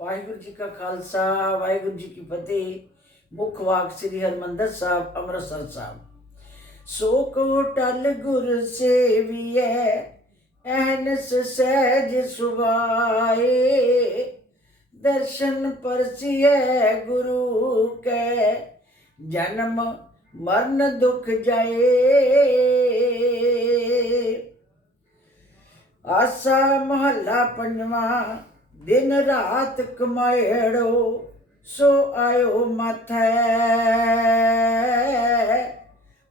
ਵਾਹਿਗੁਰੂ ਜੀ ਕਾ ਖਾਲਸਾ, ਵਾਹਿਗੁਰੂ ਜੀ ਕੀ ਫਤਿਹ। ਮੁੱਖ ਵਾਕ ਸ੍ਰੀ ਹਰਮੰਦਰ ਸਾਹਿਬ, ਅੰਮ੍ਰਿਤਸਰ ਸਾਹਿਬ। ਸੋ ਕੋ ਟਲ ਗੁਰ ਸੇਵੀਐ, ਐਨਸ ਸਹਿਜ ਸੁਭਾਏ। ਦਰਸ਼ਨ ਪਰਸੀਐ ਗੁਰੂ ਕੈ, ਜਨਮ ਮਰਨ ਦੁਖ ਜਾਏ। ਆਸਾ ਮਹੱਲਾ ਪੰਜਵਾਂ ਦਿਨ ਰਾਤ ਕਮਾਇੜੋ, ਸੋ ਆਇਓ ਮਥੈ।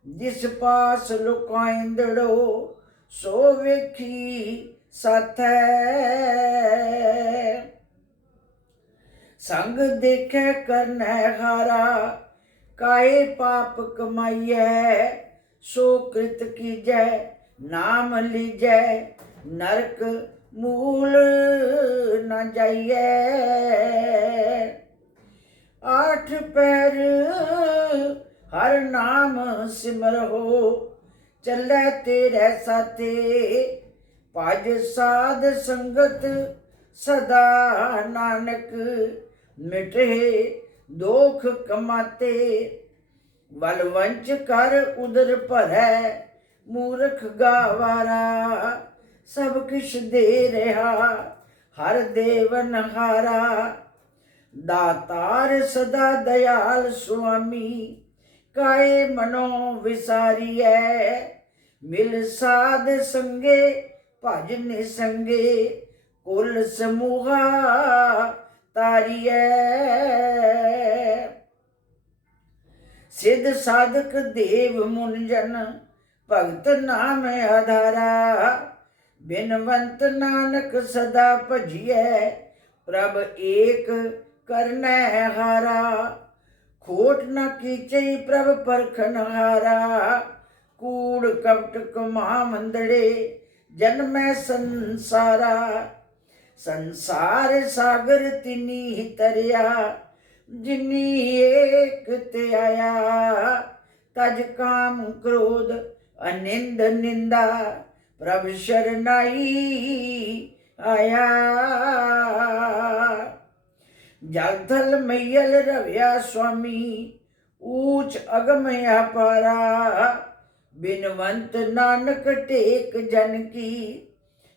ਜਿਸ ਪਾਸ ਲੁਕਾਇੰਦੜੋ ਸੋ ਵੇਖੀ ਸਾਥੈ। ਸੰਗ ਦੇਖੈ ਕਰਨੈ ਹਾਰਾ, ਕਾਏ ਪਾਪ ਕਮਾਈਐ? ਸੋ ਕ੍ਰਿਤ ਕੀਜੈ, ਨਾਮ ਲੀਜੈ, ਨਰਕ ਮੂਲ। ਨ ਜਾਈਐ ਆਠ ਪੈਰ ਹਰ ਨਾਮ ਸਿਮਰੋ ਚੱਲੇ ਤੇਰੇ ਸਾਥੇ, ਭਜ ਸਾਧ ਸੰਗਤ ਸਦਾ ਨਾਨਕ। ਮਿਟੇ ਦੋਖ ਕਮਾਤੇ, ਵਲ ਕਰ ਉਦਰ ਭਰੈ। ਮੂਰਖ ਗਾਵਾਰਾ, ਸਭ ਕਿਛ ਦੇ ਰਿਹਾ। ਹਰ ਦੇਵਨ ਹਾਰਾ। ਦਾਤਾਰ ਸਦਾ ਦਇਆਲ ਸੁਆਮੀ, ਕਾਏ ਮਨੋ ਵਿਸਾਰੀਐ। ਮਿਲ ਸਾਧ ਸੰਗੇ ਭਜਨ ਨਿਸੰਗੇ, ਕੁਲ ਸਮੂਹਾ ਤਾਰੀਐ। ਸਿੱਧ ਸਾਧਕ ਦੇਵ ਮੁਨਜਨ ਭਗਤ ਨਾਮ ਆਧਾਰਾ। ਬਿਨਵੰਤ ਨਾਨਕ ਸਦਾ ਭਜੀਐ, ਪ੍ਰਭ ਏਕ ਕਰਨੈ ਹਾਰਾ। ਖੋਟ ਨ ਕੀਚਈ ਪ੍ਰਭ ਪਰਖਨ ਹਾਰਾ। ਕੂੜ ਕਪਟ ਕਮਾ ਮੰਦੜੇ ਜਨਮੈ ਸੰਸਾਰਾ। ਸੰਸਾਰ ਸਾਗਰ ਤਿਨੀ ਤਰਿਆ, ਜਿਨੀ ਏਕ ਤੇ ਆਇਆ। ਤਜ ਕਾਮ ਕ੍ਰੋਧ ਅਨਿੰਦ ਨਿੰਦਾ। ਪ੍ਰਭ ਸ਼ਰਨਾਈ ਆਇਆ। ਜਲ ਥਲ ਮਈਲ ਰਵਿਆ ਸੁਆਮੀ, ਊਚ ਅਗਮ ਅਪਾਰਾ। ਬਿਨਵੰਤ ਨਾਨਕ ਟੇਕ ਜਨ ਕੀ,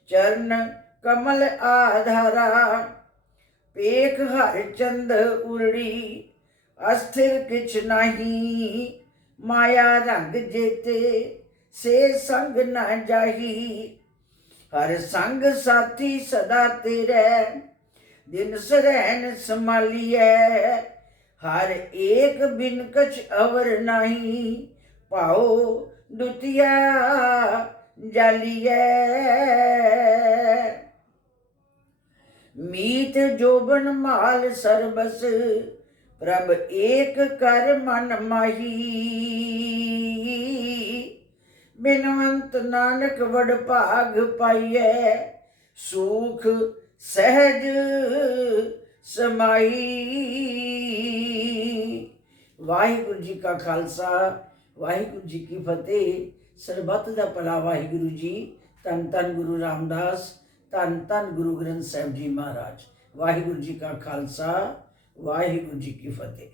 ਚਰਨ ਕਮਲ ਆਧਾਰਾ। ਪੇਖ ਹਰ ਚੰਦ ਉਰੜੀ, ਅਸਥਿਰ ਕਿਛ ਨਹੀਂ, ਮਾਇਆ ਰੰਗ ਜੇਤੇ। ਸੇ ਸੰਗ ਨਾ ਜਾਹੀ। ਹਰ ਸੰਗ ਸਾਥੀ ਸਦਾ ਤੇਰੇ, ਦਿਨ ਸਰੈਨ ਸੰਭਾਲੀਐ। ਹਰ ਏਕ ਬਿਨ ਕਛ ਅਵਰ ਨਹੀਂ ਪਾਓ ਦੁਤੀਆ ਜਾਲੀਐ। ਮੀਤ ਜੋਬਨ ਮਾਲ ਸਰਬਸ, ਪ੍ਰਭ ਏਕ ਕਰ ਮਨ ਮਾਹੀ। ਬਿਨਵੰਤ ਨਾਨਕ ਵਡ ਭਾਗ ਪਾਈਐ। ਸੁਖ ਸਹਿਜ ਸਮਾਈ। ਵਾਹਿਗੁਰੂ ਜੀ ਕਾ ਖਾਲਸਾ, ਵਾਹਿਗੁਰੂ ਜੀ ਕੀ ਫਤਿਹ। ਸਰਬੱਤ ਦਾ ਭਲਾ ਵਾਹਿਗੁਰੂ ਜੀ। ਧੰਨ ਧੰਨ ਗੁਰੂ ਰਾਮਦਾਸ, ਧੰਨ ਧੰਨ ਗੁਰੂ ਗ੍ਰੰਥ ਸਾਹਿਬ ਜੀ ਮਹਾਰਾਜ। ਵਾਹਿਗੁਰੂ ਜੀ ਕਾ ਖਾਲਸਾ, ਵਾਹਿਗੁਰੂ ਜੀ ਕੀ ਫਤਿਹ।